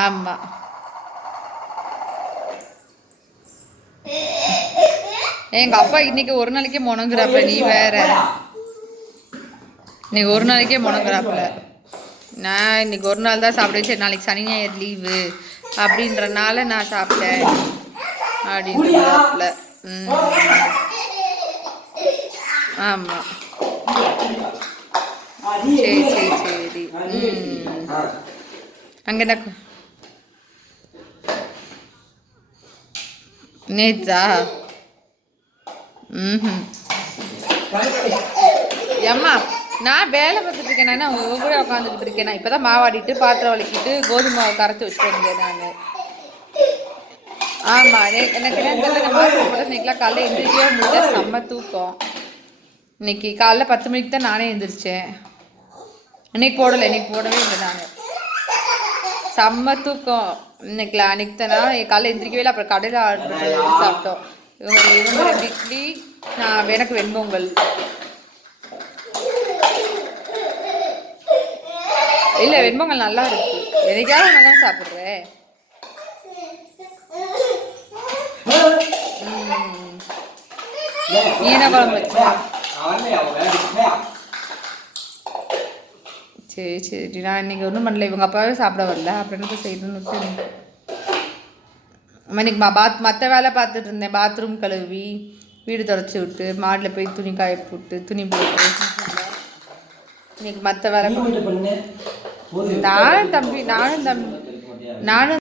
ஆமாம். எங்கள் அப்பா இன்னைக்கு ஒரு நாளைக்கே முணங்குறாப்புல. நீ வேற இன்னைக்கு ஒரு நாளைக்கே முணங்குறாப்புல. நான் இன்னைக்கு ஒரு நாள் தான் சாப்பிடுவேன். சரி நாளைக்கு சனி ஞாயிறு லீவு அப்படின்றனால நான் சாப்பிட்டேன் அப்படின்றாப்புல. ஆமாம். சரி சரி சரி. அங்கே என்ன நேத்தா? ஏம்மா நான் வேலை பார்த்துட்டு இருக்கேன். நான் உங்க கூட உட்காந்துக்கிட்டு இருக்கேன். நான் இப்போதான் மாவாடிட்டு பாத்திரம் வலிக்கிட்டு கோதுமை மாவு கரைச்சி வச்சுட்டு வந்தேன் நான். ஆமாம் எனக்கு என்ன தெரியல. மாசம் போட இன்னைக்கெலாம் காலைல எந்திரிக்கவே முடியல. செம்ம தூக்கம். இன்னைக்கு காலைல 10 மணிக்கு தான் நானே எழுந்திரிச்சேன். இன்னைக்கு போடலை. இன்னைக்கு போடவே இல்லை நான். செம்ம தூக்கம் இன்னைக்கு. அன்னைக்கு தானே காலைல எந்திரிக்கவே இல்லை. அப்புறம் கடையில் ஆர்டர் சாப்பிட்டோம். இவங்க 2 இட்லி, நான் எனக்கு வெண்பொங்கல். இல்லை வெண்பொங்கல் நல்லா இருக்கு. எனக்காக நல்லா சாப்பிட்றேன். மீன குழம்பு வச்சா? சரி சரி. நான் இன்னைக்கு ஒன்றும் பண்ணல. இவங்க அப்பாவே சாப்பிட வரல. அப்புறம் என்ன செய்யணும்னு இன்னைக்கு மற்ற வேலை பார்த்துட்டு இருந்தேன். பாத்ரூம் கழுவி வீடு தொடச்சி விட்டு மாடில் போய் துணி காய போட்டு துணி போட்டு இன்னைக்கு மற்ற வேலை நானும் தம்பி நானும்